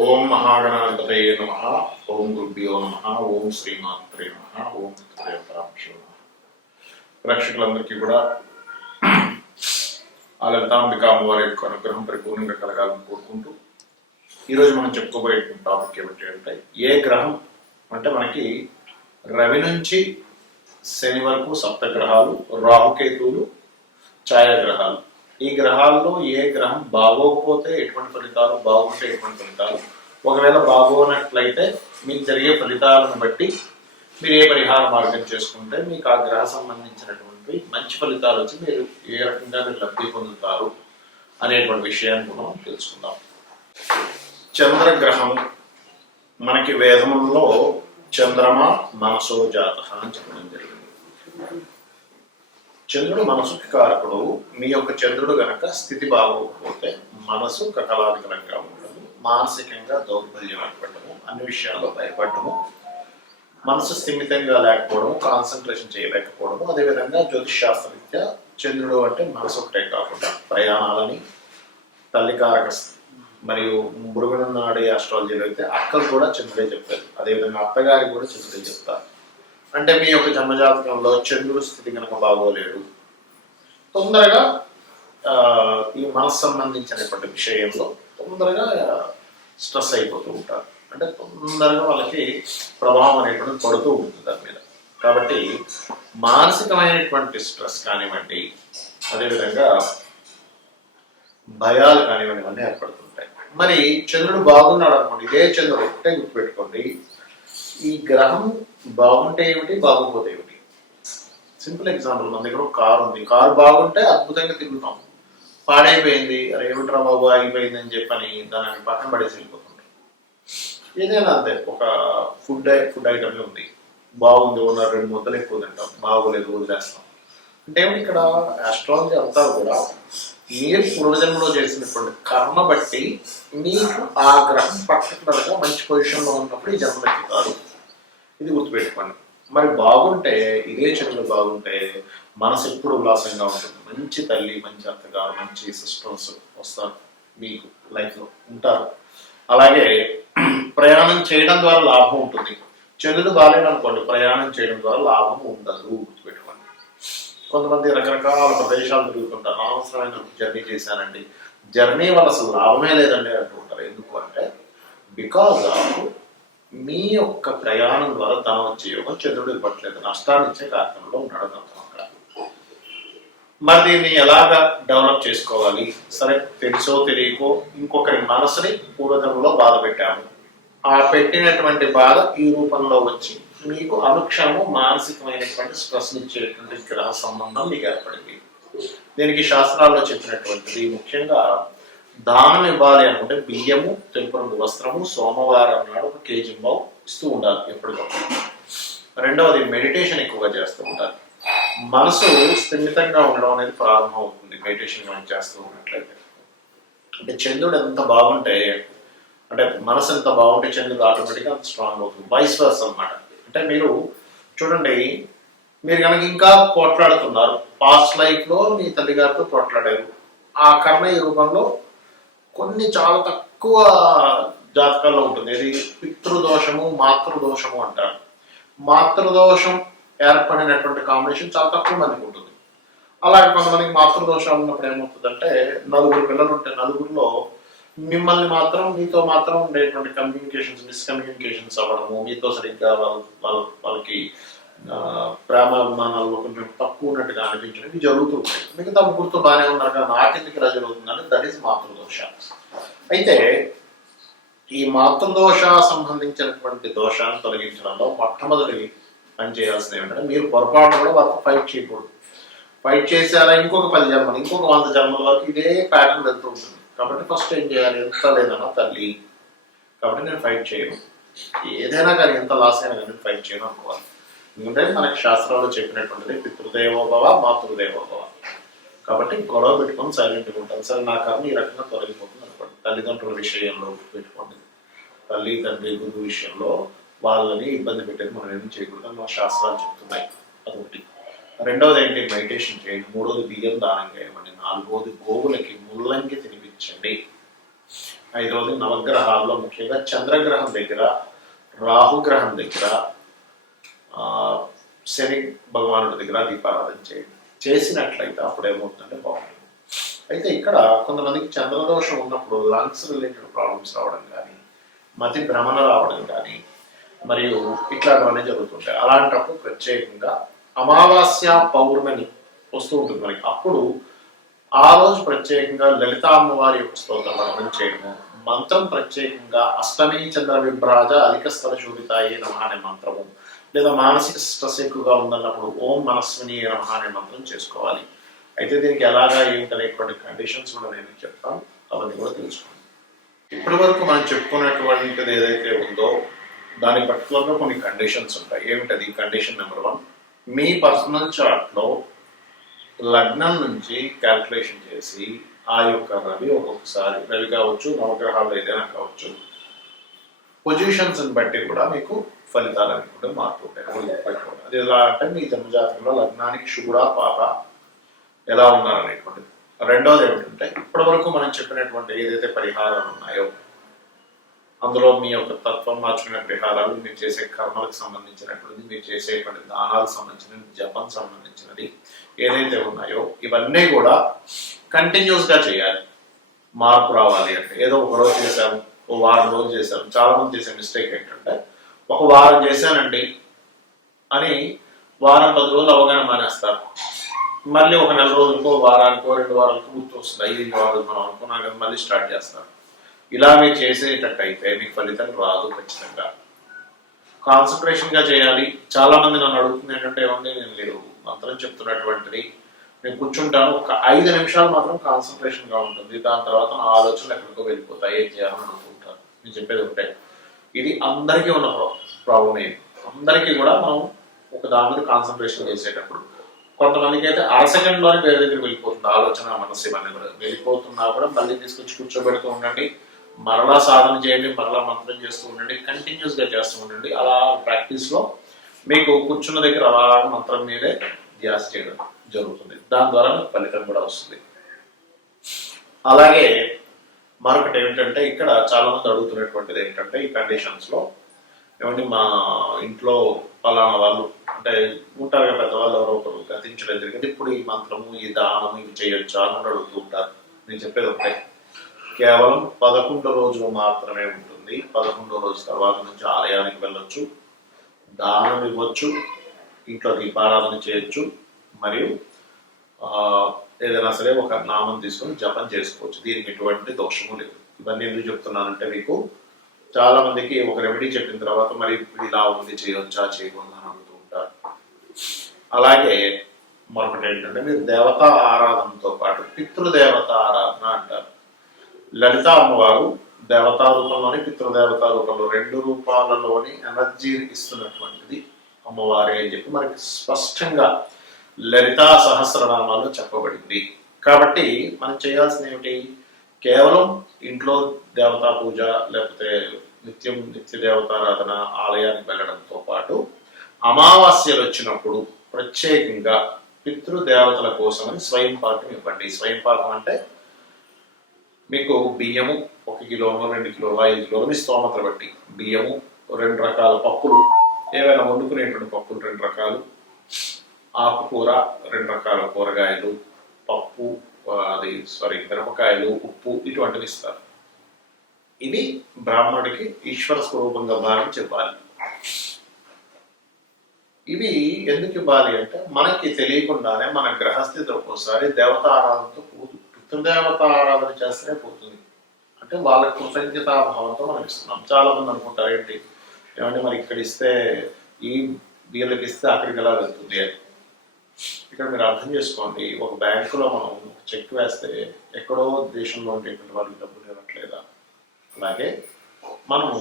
ఓం మహాగణాధిపతయే నమః. ఓం గురుభ్యో నమః. ఓం శ్రీమాత్రే నమః. ఓం పితృదేవతాభ్యో నమః. ప్రేక్షకులందరికీ కూడా ఆ లలితాంబిక అమ్మవారి యొక్క అనుగ్రహం పరిపూర్ణంగా కలగాలని కోరుకుంటూ ఈరోజు మనం చెప్పుకోబోయేటువంటి టాపిక్ ఏమిటి అంటే, ఏ గ్రహం అంటే మనకి రవి నుంచి శని వరకు సప్తగ్రహాలు, రాహుకేతువులు ఛాయాగ్రహాలు. ఈ గ్రహాల్లో ఏ గ్రహం బాగోకపోతే ఎటువంటి ఫలితాలు, బాగుంటే ఎటువంటి ఫలితాలు, ఒకవేళ బాగోనట్లయితే మీకు జరిగే ఫలితాలను బట్టి మీరు ఏ పరిహార మార్గం చేసుకుంటే మీకు ఆ గ్రహ సంబంధించినటువంటి మంచి ఫలితాలు వచ్చి మీరు ఏ రకంగా మీరు లబ్ధి పొందుతారు అనేటువంటి విషయాన్ని మనం తెలుసుకుందాం. చంద్రగ్రహం మనకి వేదములలో చంద్రమ మనసో జాత అని చెప్పడం జరిగింది. చంద్రుడు మనసుకి కారకుడు. మీ యొక్క చంద్రుడు గనక స్థితి బాగోకపోతే మనసు కకలాధికరంగా ఉండదు, మానసికంగా దౌర్బల్యం ఏర్పడము, అన్ని విషయాల్లో భయపడము, మనసు స్థిమితంగా లేకపోవడము, కాన్సన్ట్రేషన్ చేయలేకపోవడము. అదేవిధంగా జ్యోతిష్ శాస్త్రరీత్యా చంద్రుడు అంటే మనసు ఒకటే కాకుండా ప్రయాణాలని, తల్లికారక మరియు మృగనాడి ఆస్ట్రాలజీలో అయితే అక్కలు కూడా చంద్రుడే చెప్తారు. అదేవిధంగా అత్తగారికి కూడా చంద్రుడే చెప్తారు. అంటే మీ యొక్క జన్మజాతకంలో చంద్రుడు స్థితి కనుక బాగోలేడు, తొందరగా ఈ మనసు సంబంధించినటువంటి విషయంలో తొందరగా స్ట్రెస్ అయిపోతూ ఉంటారు. అంటే తొందరగా వాళ్ళకి ప్రభావం అనేటువంటి పడుతూ ఉంటుంది దాని మీద. కాబట్టి మానసికమైనటువంటి స్ట్రెస్ కానివ్వండి, అదేవిధంగా భయాలు కానివ్వండి, ఇవన్నీ ఏర్పడుతుంటాయి. మరి చంద్రుడు బాగున్నాడు అనుకోండి, ఇదే చంద్రుడు ఒకటే గుర్తుపెట్టుకోండి, ఈ గ్రహం బాగుంటే ఏమిటి, బాగోపోతే ఏమిటి. సింపుల్ ఎగ్జాంపుల్, మన దగ్గర ఒక కారు ఉంది, కారు బాగుంటే అద్భుతంగా తిరుగుతాం, పాడైపోయింది అరే ఏమిట్రా బాబు ఆగిపోయింది అని చెప్పని దాన్ని పక్కన పడేసి వెళ్ళిపోతుంటాం. ఏదైనా అంతే, ఒక ఫుడ్ ఐటమ్ ఉంది, బాగుంది, ఉన్న 2 ముద్దలు ఎక్కువ తింటాం, బాగోలేదు వదిలేస్తాం. అంటే ఏమిటి, ఇక్కడ ఆస్ట్రాలజీ అంతా కూడా మీరు పూర్వజన్మలో చేసినటువంటి కర్మ బట్టి మీకు ఆ గ్రహం పర్టికులర్గా మంచి పొజిషన్లో ఉన్నప్పుడు ఈ జన్మ ఎక్కుతారు. ఇది గుర్తుపెట్టుకోండి. మరి బాగుంటే, ఇదే చంద్రుడు బాగుంటే మనసు ఎప్పుడు ఉల్లాసంగా ఉంటుంది. మంచి తల్లి, మంచి అత్తగారు, మంచి సిస్టర్స్ వస్తారు, మీకు లైఫ్లో ఉంటారు. అలాగే ప్రయాణం చేయడం ద్వారా లాభం ఉంటుంది. చంద్రుడు బాగాలేదనుకోండి, ప్రయాణం చేయడం ద్వారా లాభం ఉండదు, గుర్తుపెట్టుకోండి. కొంతమంది రకరకాల ప్రదేశాలు తిరుగుతుంటారు, అనవసరమైన జర్నీ చేశానండి, జర్నీ వల్ల అసలు లాభమే లేదండి అంటూ ఉంటారు. ఎందుకు అంటే, బికాజ్ ఆఫ్ మీ యొక్క ప్రయాణం ద్వారా ధనం వచ్చే యోగం చంద్రుడు ఇవ్వట్లేదు, నష్టాన్ని ఇచ్చే కార్యక్రమంలో ఉన్నాడు అర్థం అక్కడ. మరి దీన్ని ఎలాగా డెవలప్ చేసుకోవాలి? సరే, తెలుసో తెలియకో ఇంకొకరి మనసుని పూర్వజన్మలో బాధ పెట్టాము, ఆ పెట్టినటువంటి బాధ ఈ రూపంలో వచ్చి మీకు అనుక్షణము మానసికమైనటువంటి స్ట్రెస్ ఇచ్చేటువంటి గ్రహ సంబంధం మీకు ఏర్పడింది. దీనికి శాస్త్రాల్లో చెప్పినటువంటిది ముఖ్యంగా దానం ఇవ్వాలి అనుకుంటే బియ్యము, తెలుపు రంగు వస్త్రము, సోమవారం నాడు 1 కేజీ బావు ఇస్తూ ఉండాలి ఎప్పటికప్పుడు. రెండవది మెడిటేషన్ ఎక్కువగా చేస్తూ ఉండాలి. మనసు స్థిమితంగా ఉండడం అనేది ప్రారంభం అవుతుంది మెడిటేషన్ మనం చేస్తూ ఉన్నట్లయితే. అంటే చంద్రుడు ఎంత బాగుంటే, అంటే మనసు ఎంత బాగుంటే చంద్రుడు ఆటోమేటిక్గా అంత స్ట్రాంగ్ అవుతుంది. వైస్ వర్సా అన్నమాట. అంటే మీరు చూడండి, మీరు కనుక ఇంకా పోట్లాడుతున్నారు, పాస్ట్ లైఫ్లో మీ తల్లిగారితో పోట్లాడారు, ఆ కర్మ ఈ రూపంలో కొన్ని చాలా తక్కువ జాతకాల్లో ఉంటుంది. ఇది పితృదోషము, మాతృదోషము అంటారు. మాతృదోషం ఏర్పడినటువంటి కాంబినేషన్ చాలా తక్కువ మందికి ఉంటుంది. అలాగే కొంతమందికి మాతృదోషాలు ఉన్నప్పుడు ఏమవుతుందంటే, 9 పిల్లలు ఉంటే 9లో మిమ్మల్ని మాత్రం, మీతో మాత్రం ఉండేటువంటి కమ్యూనికేషన్స్, మిస్కమ్యూనికేషన్స్ అవ్వడము, మీతో సరిగ్గా వాళ్ళకి ప్రేమాభిమానాల్లో కొంచెం తక్కువ ఉన్నట్టుగా అనిపించడం, ఇవి జరుగుతూ ఉంటాయి. మిగతా ముగ్గురుతో బాగానే ఉన్నారు కదా, నాకెందుకు ఇలా జరుగుతుందని, దట్ ఈస్ మాతృదోష. అయితే ఈ మాతృదోష సంబంధించినటువంటి దోషాన్ని తొలగించడంలో మొట్టమొదటి పని చేయాల్సింది ఏమిటంటే, మీరు పొరపాటు కూడా వాళ్ళతో ఫైట్ చేయకూడదు. ఫైట్ చేశారా ఇంకొక 10 జన్మలు, ఇంకొక 100 జన్మల వరకు ఇదే ప్యాటర్న్ వెళ్తూ ఉంటుంది. కాబట్టి ఫస్ట్ ఏం చేయాలి, ఎంత లేదన్నా తల్లి కాబట్టి నేను ఫైట్ చేయను, ఏదైనా కానీ ఎంత లాస్ అయినా కానీ ఫైట్ చేయను అనుకోవాలి. ఎందుకంటే మనకి శాస్త్రాల్లో చెప్పినటువంటిది పితృదేవోభవ, మాతృదేవోభవ. కాబట్టి గొడవ పెట్టుకొని సైలెంట్గా ఉంటాను. సరే, నా కర్మ ఈ రకంగా తొలగిపోతుంది అనుకోండి. తల్లిదండ్రుల విషయంలో పెట్టుకోండి, తల్లి తండ్రి గురువు విషయంలో వాళ్ళని ఇబ్బంది పెట్టేది మనం ఏమి చేయకూడదు, మన శాస్త్రాలు చెప్తున్నాయి. అదొకటి. రెండవది ఏంటి, మెడిటేషన్ చేయండి. మూడవది బియ్యం దానం చేయమండి. నాలుగవది గోవులకి ముల్లంగి తినిపించండి. ఐదవది నవగ్రహాల్లో ముఖ్యంగా చంద్రగ్రహం దగ్గర, రాహుగ్రహం దగ్గర, శని భగవానుడి దగ్గర దీపారాధన చేయండి. చేసినట్లయితే అప్పుడు ఏమవుతుందంటే బాగుంటుంది. అయితే ఇక్కడ కొంతమందికి చంద్రదోషం ఉన్నప్పుడు లంగ్స్ రిలేటెడ్ ప్రాబ్లమ్స్ రావడం కానీ, మతి భ్రమణ రావడం కానీ, మరియు ఇట్లాంటివన్నీ జరుగుతుంటాయి. అలాంటప్పుడు ప్రత్యేకంగా అమావాస్య పౌర్ణమి వస్తూ ఉంటుంది మనకి. అప్పుడు ఆ రోజు ప్రత్యేకంగా లలితా అమ్మవారి యొక్క స్తోత్ర పఠనం చేయడము, మంత్రం ప్రత్యేకంగా అష్టమి చంద్ర విభ్రాజ అధిక స్థల శోభితాయే నమః అనే మంత్రము, లేదా మానసిక స్ట్రెస్ ఎక్కువగా ఉందన్నప్పుడు ఓం మనస్విని నమః అనే మంత్రం చేసుకోవాలి. అయితే దీనికి ఎలాగా ఏంటనేటువంటి కండిషన్స్ కూడా నేను చెప్తాను, అవన్నీ కూడా తెలుసుకోండి. ఇప్పటి వరకు మనం చెప్పుకున్నటువంటిది ఏదైతే ఉందో దాని పర్టికులర్గా కొన్ని కండిషన్స్ ఉంటాయి. ఏమిటది? కండిషన్ నెంబర్ 1, మీ పర్సనల్ చార్ట్లో లగ్నం నుంచి క్యాల్కులేషన్ చేసి ఆ యొక్క రవి ఒక్కొక్కసారి రవి కావచ్చు, నవగ్రహాలు ఏదైనా కావచ్చు, పొజిషన్స్ బట్టి కూడా మీకు ఫలితాలు అనేవి కూడా మారుతుంటాయి. అది ఎలా అంటే మీ జన్మజాతకంలో లగ్నానికి శుభుడా పాప ఎలా ఉన్నారనేటువంటిది. రెండవది ఏమిటంటే ఇప్పటి వరకు మనం చెప్పినటువంటి ఏదైతే పరిహారాలు ఉన్నాయో అందులో మీ యొక్క తత్వం మార్చుకునే పరిహారాలు, మీరు చేసే కర్మలకు సంబంధించినటువంటిది, మీరు చేసేటువంటి దానాలకు సంబంధించినది, జపం సంబంధించినది ఏదైతే ఉన్నాయో ఇవన్నీ కూడా కంటిన్యూస్గా చేయాలి. మార్పు రావాలి అంటే ఏదో ఒక రోజు చేశాము, ఓ వారం రోజులు చేశాము. చాలా మంది చేసే మిస్టేక్ ఏంటంటే ఒక వారం చేశానండి అని వారం 10 రోజులు అవగాహన మానేస్తారు. మళ్ళీ ఒక నెల రోజులకో, వారానికో, 2 వారాలకో గుర్తు వస్తుంది. 5 వారాలు మనం అనుకున్నాం కదా, మళ్ళీ స్టార్ట్ చేస్తారు. ఇలా మీరు చేసేటట్టయితే మీకు ఫలితం రాదు. ఖచ్చితంగా కాన్సన్ట్రేషన్ గా చేయాలి. చాలా మంది నన్ను అడుగుతుంది ఏంటంటే, ఏమండి నేను మీరు మంత్రం చెప్తున్నటువంటిది నేను కూర్చుంటాను, ఒక 5 నిమిషాలు మాత్రం కాన్సన్ట్రేషన్ గా ఉంటుంది, దాని తర్వాత నా ఆలోచనలు ఎక్కడికో వెళ్ళిపోతాయి, ఏం చేయాలని అనుకుంటారు. నేను చెప్పేది ఒకటే, ఇది అందరికీ ఉన్న ప్రాబ్లం. ఏది అందరికీ కూడా మనం ఒక దాని మీద కాన్సన్ట్రేషన్ చేసేటప్పుడు కొంతమందికి అయితే అరసెకండ్లోనే వేరే దగ్గరికి వెళ్ళిపోతుంది ఆలోచన, మనసు ఇవన్నీ కూడా వెళ్ళిపోతున్నా కూడా మళ్ళీ తీసుకొచ్చి కూర్చోబెడుతూ ఉండండి, మరలా సాధన చేయండి, మరలా మంత్రం చేస్తూ ఉండండి, కంటిన్యూస్ గా చేస్తూ ఉండండి. అలా ప్రాక్టీస్ లో మీకు కూర్చున్న దగ్గర అలా మంత్రం మీదే ధ్యాస చేయడం జరుగుతుంది. దాని ద్వారా మీకు ఫలితం కూడా వస్తుంది. అలాగే మరొకటి ఏమిటంటే ఇక్కడ చాలా మంది అడుగుతున్నటువంటిది ఏంటంటే ఈ కండిషన్స్ లో, ఏమంటే మా ఇంట్లో పలానా వాళ్ళు అంటే ఉంటారుగా పెద్దవాళ్ళు ఎవరో ఒకరు గతించడం జరిగింది, ఇప్పుడు ఈ మంత్రము, ఈ దానము ఇవి చేయొచ్చా అని అడుగుతూ ఉంటారు. నేను చెప్పేది ఒకటే, కేవలం 11 రోజులు మాత్రమే ఉంటుంది. 11 రోజు తర్వాత నుంచి ఆలయానికి వెళ్ళొచ్చు, దానం ఇవ్వచ్చు, ఇంట్లో దీపారాధన చేయొచ్చు, మరియు ఏదైనా సరే ఒక నామం తీసుకొని జపం చేసుకోవచ్చు. దీనికి ఎటువంటి దోషము లేదు. ఇవన్నీ ఎందుకు చెప్తున్నానంటే, మీకు చాలా మందికి ఒక రెమెడీ చెప్పిన తర్వాత మరి ఇలా ఉంది, చేయొచ్చా చేయకూడదా అని అడుగుతూ ఉంటారు. అలాగే మరొకటి ఏంటంటే, మీరు దేవతా ఆరాధనతో పాటు పితృదేవత ఆరాధన అంటారు. లలిత అమ్మవారు దేవతా రూపంలోని, పితృదేవతా రూపంలో 2 రూపాలలోని ఎనర్జీని ఇస్తున్నటువంటిది అమ్మవారి అని చెప్పి మనకి స్పష్టంగా లలితా సహస్రనామాల్లో చెప్పబడింది. కాబట్టి మనం చేయాల్సింది ఏమిటి? కేవలం ఇంట్లో దేవతా పూజ, లేకపోతే నిత్య దేవతారాధన, ఆలయానికి వెళ్ళడంతో పాటు అమావాస్యలు వచ్చినప్పుడు ప్రత్యేకంగా పితృదేవతల కోసమని స్వయం పాకం ఇవ్వండి. స్వయం పాకం అంటే మీకు బియ్యము 1 కిలోనో 2 కిలోలు 5 కిలోలు మీ స్తోమతను బట్టి బియ్యము, 2 రకాల పప్పులు, ఏవైనా వండుకునేటువంటి పప్పులు 2 రకాలు, ఆకుకూర 2 రకాల కూరగాయలు, పప్పు మిరపకాయలు, ఉప్పు ఇటువంటివి ఇస్తారు. ఇవి బ్రాహ్మణుడికి ఈశ్వర స్వరూపంగా భావించి చెప్పాలి. ఇవి ఎందుకు ఇవ్వాలి అంటే, మనకి తెలియకుండానే మన గ్రహస్థితి ఒక్కోసారి దేవతా ఆరాధనతో పోదు. పితృదేవత ఆరాధన చేస్తేనే పోతుంది. అంటే వాళ్ళ కృతజ్ఞతాభావంతో మనం ఇస్తున్నాం. చాలా మంది అనుకుంటారు ఏంటి, ఏమంటే మరి ఇక్కడ ఇస్తే ఈ వీళ్ళకి ఇస్తే అక్కడికి ఎలా వెళ్తుంది అని. ఇక్కడ మీరు అర్థం చేసుకోండి, ఒక బ్యాంకులో మనం చెక్ వేస్తే ఎక్కడో దేశంలో ఉండేటువంటి వాళ్ళకి డబ్బులు ఇవ్వట్లేదా? అలాగే మనము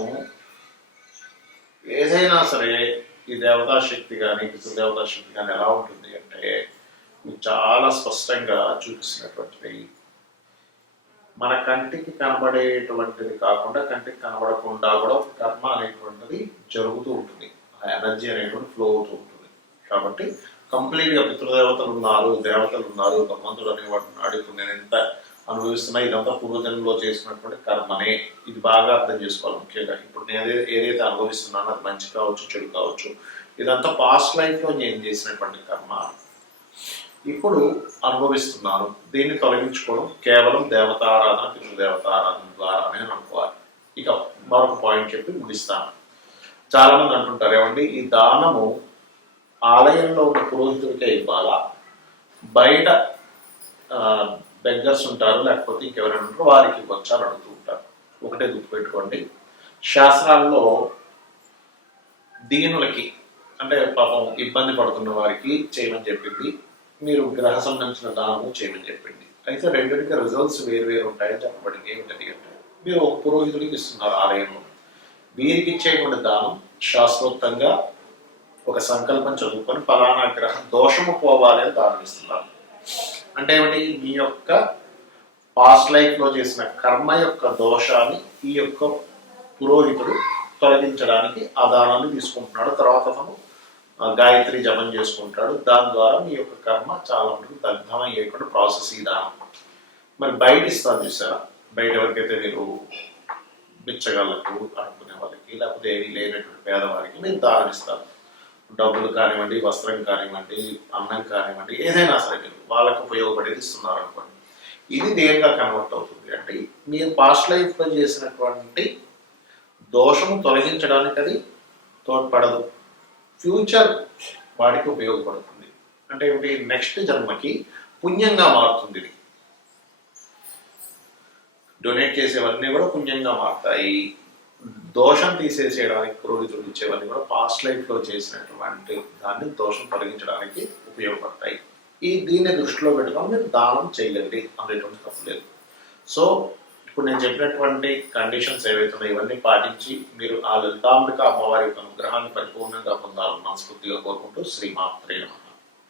ఏదైనా సరే ఈ దేవతా శక్తి కానీ పితృదేవతా శక్తి కానీ ఎలా ఉంటుంది అంటే, చాలా స్పష్టంగా చూపిస్తున్నటువంటిది మన కంటికి కనబడేటువంటిది కాకుండా కంటికి కనబడకుండా కూడా కర్మ అనేటువంటిది జరుగుతూ ఉంటుంది. ఆ ఎనర్జీ అనేటువంటి ఫ్లో అవుతూ ఉంటుంది. కాబట్టి కంప్లీట్గా పితృదేవతలు ఉన్నారు, దేవతలు ఉన్నారు, భగవంతుడు అనేవాడు ఉన్నాడు, ఇప్పుడు నేను ఎంత అనుభవిస్తున్నా, ఇదంతా పూర్వజన్మలో చేసినటువంటి కర్మనే. ఇది బాగా అర్థం చేసుకోవాలి ముఖ్యంగా. ఇప్పుడు నేను ఏదైతే అనుభవిస్తున్నానో అది మంచి కావచ్చు, చెడు కావచ్చు, ఇదంతా పాస్ట్ లైఫ్లో నేను చేసినటువంటి కర్మ ఇప్పుడు అనుభవిస్తున్నాను. దీన్ని తొలగించుకోవడం కేవలం దేవతారాధన, పితృదేవతారాధన ద్వారానే అనుకోవాలి. ఇక మరొక పాయింట్ చెప్పి ముగిస్తాను. చాలా మంది అంటుంటారు, ఏమండి ఈ దానము ఆలయంలో ఉన్న పురోహితుడికే ఇవ్వాలా, బయట బెగ్గర్స్ ఉంటారు లేకపోతే ఇంకెవరైనా ఉంటారో వారికి ఇవ్వచ్చా అని అడుగుతూ ఉంటారు. ఒకటే గుర్తుపెట్టుకోండి, శాస్త్రాల్లో దీనులకి అంటే పాపం ఇబ్బంది పడుతున్న వారికి చేయమని చెప్పింది, మీరు గ్రహ సంబంధించిన దానము చేయమని చెప్పింది. అయితే రెండింటికి రిజల్ట్స్ వేరు ఉంటాయని చెప్పబడింది. ఏమిటంటే మీరు ఒక పురోహితుడికి ఇస్తున్నారు ఆలయంలో, వీరికి ఇచ్చేటువంటి దానం శాస్త్రోక్తంగా ఒక సంకల్పం చదువుకొని ఫలానా గ్రహ దోషము పోవాలి అని దానం ఇస్తున్నారు. అంటే ఏమిటి, మీ యొక్క పాస్ట్ లైఫ్ లో చేసిన కర్మ యొక్క దోషాన్ని ఈ యొక్క పురోహితుడు తొలగించడానికి ఆ దానాన్ని తీసుకుంటున్నాడు. తర్వాత అతను గాయత్రి జపం చేసుకుంటాడు. దాని ద్వారా మీ యొక్క కర్మ చాలా మటుకు దగ్ధం అయ్యేటువంటి ప్రాసెస్ ఈ దానం. మరి బయట ఇస్తాను చూసారా, బయట ఎవరికైతే మీరు బిచ్చగాళ్ళకు అనుకునే వాళ్ళకి లేకపోతే ఏమీ లేనటువంటి పేదవారికి మీరు దానం ఇస్తారు. డబ్బులు కానివ్వండి, వస్త్రం కానివ్వండి, అన్నం కానివ్వండి, ఏదైనా సరే మీరు వాళ్ళకు ఉపయోగపడేది ఇస్తున్నారు అనుకోండి. ఇది దేనిగా కన్వర్ట్ అవుతుంది అంటే మీరు పాస్ట్ లైఫ్లో చేసినటువంటి దోషము తొలగించడానికి అది తోడ్పడదు, ఫ్యూచర్ వాడికి ఉపయోగపడుతుంది. అంటే నెక్స్ట్ జన్మకి పుణ్యంగా మారుతుంది. ఇది డొనేట్ చేసేవన్నీ కూడా పుణ్యంగా మారుతాయి. దోషం తీసేసేయడానికి పురోహితుడు ఇచ్చేవన్నీ కూడా పాస్ట్ లైఫ్లో చేసినటువంటి దాన్ని దోషం తొలగించడానికి ఉపయోగపడతాయి. దీన్ని దృష్టిలో పెట్టుకొని మీరు దానం చేయండి, అనేటువంటి తప్పు లేదు. సో ఇప్పుడు నేను చెప్పినటువంటి కండిషన్స్ ఏవైతే ఉన్నాయో ఇవన్నీ పాటించి మీరు ఆ లలితాంబిక అమ్మవారి యొక్క అనుగ్రహాన్ని పరిపూర్ణంగా పొందాలని మనస్ఫూర్తిగా కోరుకుంటూ శ్రీమాత్రే నమః.